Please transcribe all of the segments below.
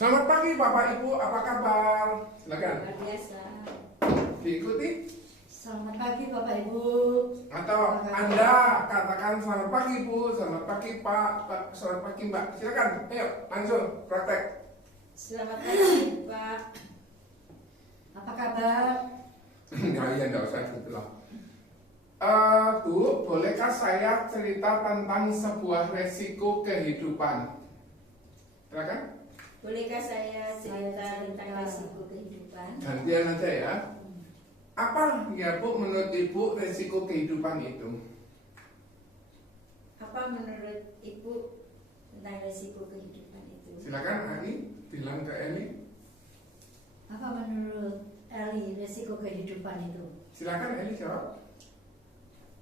Selamat pagi Bapak Ibu, apa kabar? Silakan. Luar biasa. Diikuti Selamat pagi Bapak Ibu. atau Anda katakan selamat pagi Bu, selamat pagi Pak, selamat pagi Mbak. Silakan. Ayo langsung praktek. Selamat pagi Pak. Apa kabar? Enggak usah gitu lah. Bu, bolehkah saya cerita tentang sebuah resiko kehidupan? Silakan. Bolehkah saya cerita tentang risiko kehidupan? Gantian aja ya. Apa ya Bu menurut Ibu resiko kehidupan itu? Apa menurut Ibu tentang risiko kehidupan itu? Silakan Ani, bilang ke Eli. Apa menurut Eli resiko kehidupan itu? Silakan Eli jawab.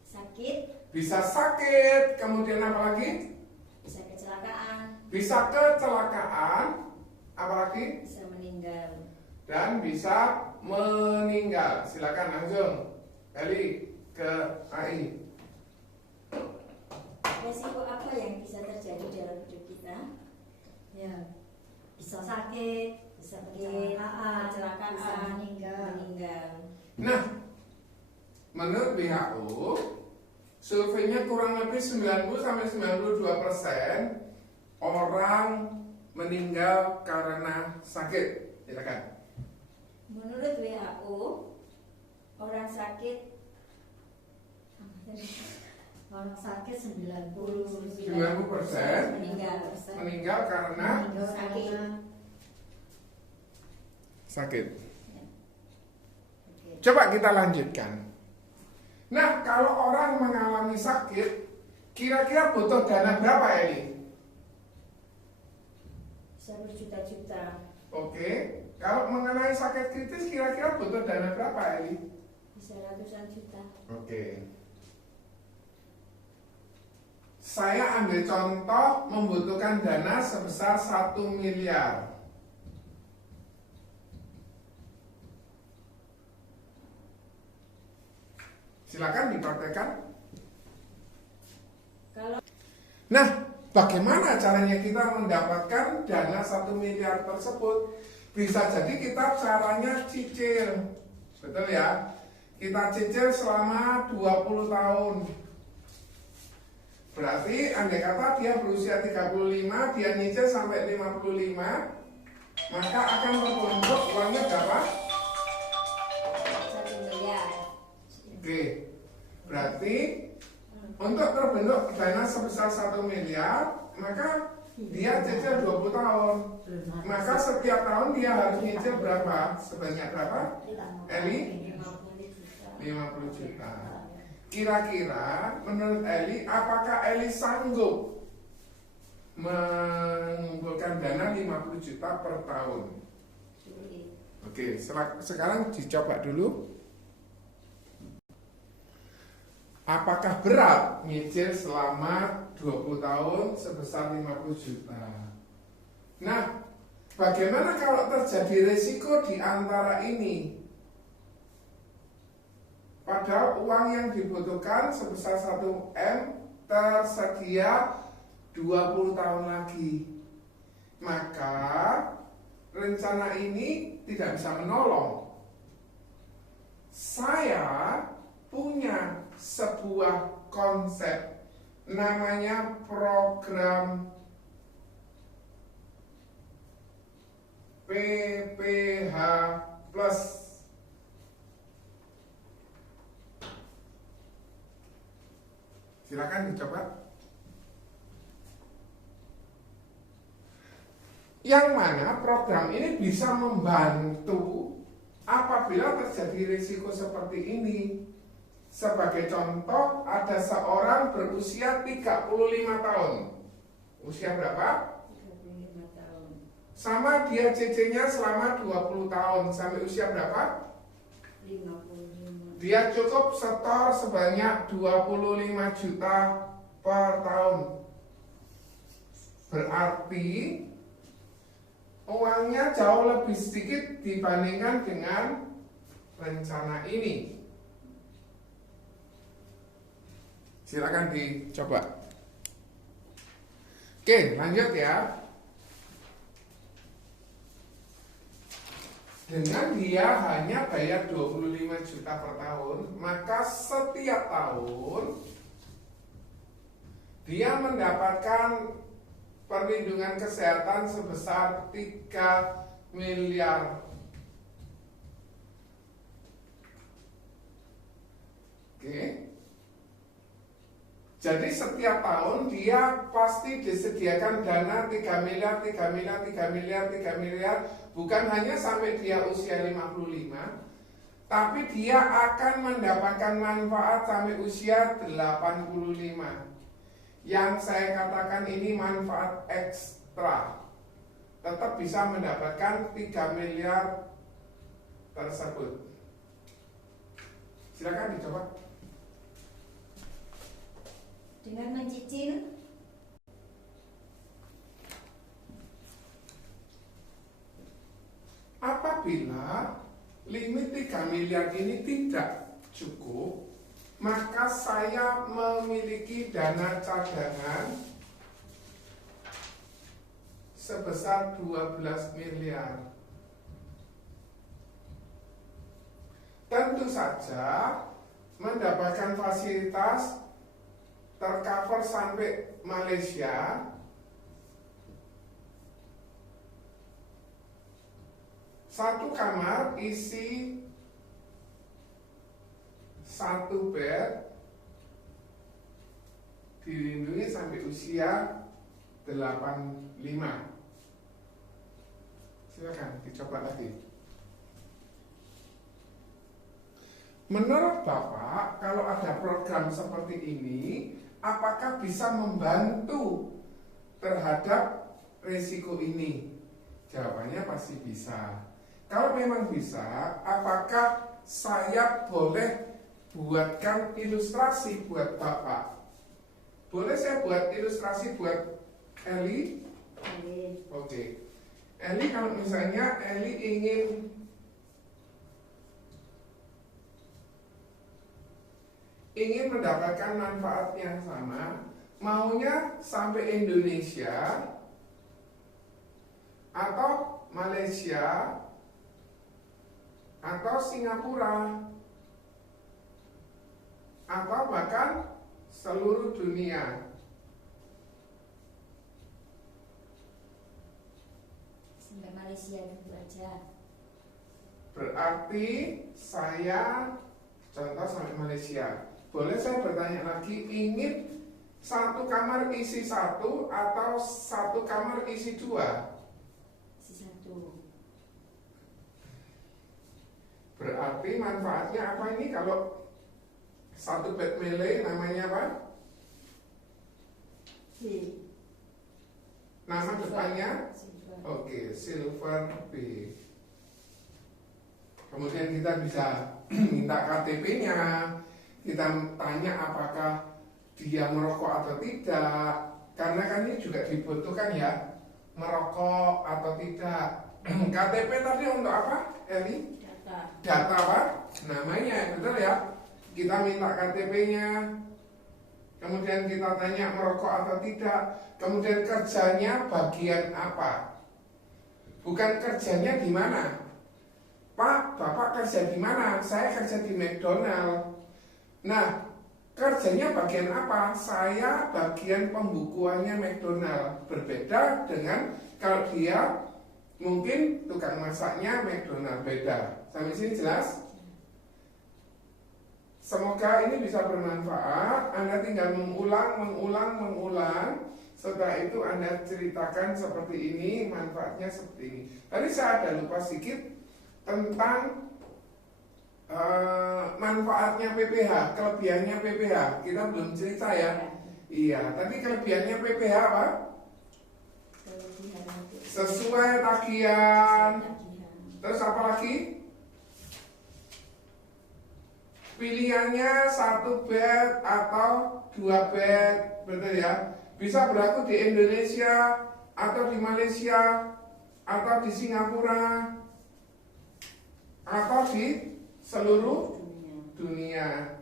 Sakit, Bisa sakit, kemudian apa lagi? bisa kecelakaan, Bisa kecelakaan, apalagi? bisa meninggal. Dan bisa meninggal. Silakan langsung Eli ke AI. Risiko apa yang bisa terjadi dalam hidup kita? Ya, bisa sakit, Bisa kecelakaan, bisa meninggal. Nah, menurut WHO, surveinya kurang lebih 90-92% orang meninggal karena sakit. Silakan. Menurut WHO, orang sakit Orang sakit 90% 90% meninggal. meninggal karena Sakit. sakit. Oke. Coba kita lanjutkan. Nah, kalau orang mengalami sakit, kira-kira butuh dana berapa Eli? Bisa berjuta-juta, Oke, kalau mengenai sakit kritis, kira-kira butuh dana berapa Eli? bisa ratusan juta. Oke. Saya ambil contoh membutuhkan dana sebesar 1 miliar. Silakan dipraktekkan. Kalau Nah, bagaimana caranya kita mendapatkan dana 1 miliar tersebut? Bisa jadi kita caranya cicil. Betul ya? Kita cicil selama 20 tahun. Berarti andai kata dia berusia 35, dia nyicil sampai 55, maka akan terbentuk uangnya berapa? 1 miliar. Oke. Berarti untuk terbentuk dana sebesar 1 miliar, maka dia cicil 20 tahun. Maka setiap tahun dia harus nyicil berapa? Sebanyak berapa? Eli? 50 juta. 50 juta. Kira-kira menurut Eli, apakah Eli sanggup mengumpulkan dana 50 juta per tahun? Sulit. Oke, sekarang dicoba dulu. Apakah berat nyicil selama 20 tahun sebesar 50 juta? Nah, bagaimana kalau terjadi risiko di antara ini? Padahal uang yang dibutuhkan sebesar 1 M tersedia 20 tahun lagi. Maka rencana ini tidak bisa menolong. Saya punya sebuah konsep namanya program PPH Plus. Silakan dicoba. Yang mana program ini bisa membantu apabila terjadi risiko seperti ini. Sebagai contoh, ada seorang berusia 35 tahun. Usia berapa? 35 tahun. Sama dia CC-nya selama 20 tahun. Sampai usia berapa? 55. Dia cukup setor sebanyak 25 juta per tahun. Berarti uangnya jauh lebih sedikit dibandingkan dengan rencana ini. Silakan dicoba. Oke, lanjut ya. Dengan dia hanya bayar 25 juta per tahun, maka setiap tahun dia mendapatkan perlindungan kesehatan sebesar 3 miliar. Oke. Jadi setiap tahun dia pasti disediakan dana 3 miliar, 3 miliar, 3 miliar, 3 miliar. Bukan hanya sampai dia usia 55, tapi dia akan mendapatkan manfaat sampai usia 85. Yang saya katakan ini manfaat ekstra. Tetap bisa mendapatkan 3 miliar tersebut. Silakan dicoba. Dengan mencicil apabila limit 3 miliar ini tidak cukup, maka saya memiliki dana cadangan sebesar 12 miliar. Tentu saja mendapatkan fasilitas tercover sampai Malaysia. Satu kamar isi 1 bed, dilindungi sampai usia 85. Silakan dicoba lagi. Menurut Bapak, kalau ada program seperti ini, apakah bisa membantu terhadap risiko ini? Jawabannya pasti bisa. Kalau memang bisa, apakah saya boleh buatkan ilustrasi buat Bapak? Boleh saya buat ilustrasi buat Eli? Oke. Eli, kalau misalnya Eli ingin mendapatkan manfaat yang sama, maunya sampai Indonesia atau Malaysia atau Singapura atau bahkan seluruh dunia. sampai Malaysia dulu aja. Berarti saya contoh sampai Malaysia. Boleh saya bertanya lagi, ingin 1 kamar isi 1 atau 1 kamar isi 2? Isi 1. Berarti manfaatnya apa ini kalau 1 bed melee namanya apa? B. Nama depannya? Silver. Oke, Silver B. Kemudian kita bisa minta KTP-nya, kita tanya apakah dia merokok atau tidak, karena kan ini juga dibutuhkan ya, merokok atau tidak. KTP tadi untuk apa, Eli? Data apa? Namanya, betul ya? Kita minta KTP-nya, kemudian kita tanya merokok atau tidak, kemudian kerjanya bagian apa? Bukan kerjanya di mana? Pak, Bapak kerja di mana? Saya kerja di McDonald. Nah, kerjanya bagian apa? Saya bagian pembukuannya McDonald. Berbeda dengan kalau dia mungkin tukang masaknya McDonald, beda. Sampai sini jelas? Semoga ini bisa bermanfaat. Anda tinggal mengulang. Setelah itu Anda ceritakan seperti ini, manfaatnya seperti ini. Tadi saya ada lupa sedikit tentang manfaatnya PPH, kelebihannya PPH. Kita belum cerita ya. Iya, tadi kelebihannya PPH apa? Sesuai tagihan. Terus apa lagi? Pilihannya 1 bed atau 2 bed, betul ya? Bisa berlaku di Indonesia atau di Malaysia atau di Singapura atau di seluruh dunia.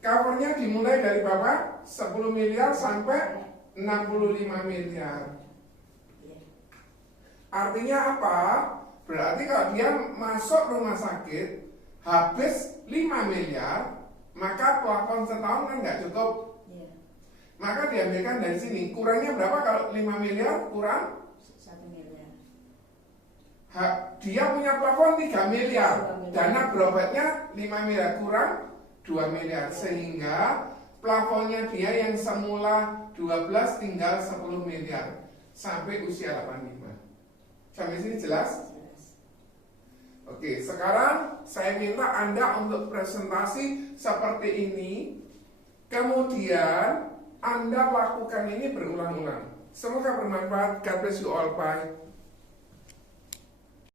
Covernya dimulai dari berapa? 10 miliar sampai 65 miliar. Artinya apa? Berarti kalau dia masuk rumah sakit habis 5 miliar, maka plafon setahun kan nggak cukup. Iya. Maka diambilkan dari sini. Kurangnya berapa kalau 5 miliar kurang? 1 miliar. Dia punya plafon 3 miliar. 2 miliar. Dana berobatnya 5 miliar kurang 2 miliar. Sehingga plafonnya dia yang semula 12 tinggal 10 miliar sampai usia 85. Sampai sini jelas? Oke, sekarang saya minta Anda untuk presentasi seperti ini. Kemudian Anda lakukan ini berulang-ulang. Semoga bermanfaat. God bless you all. Bye.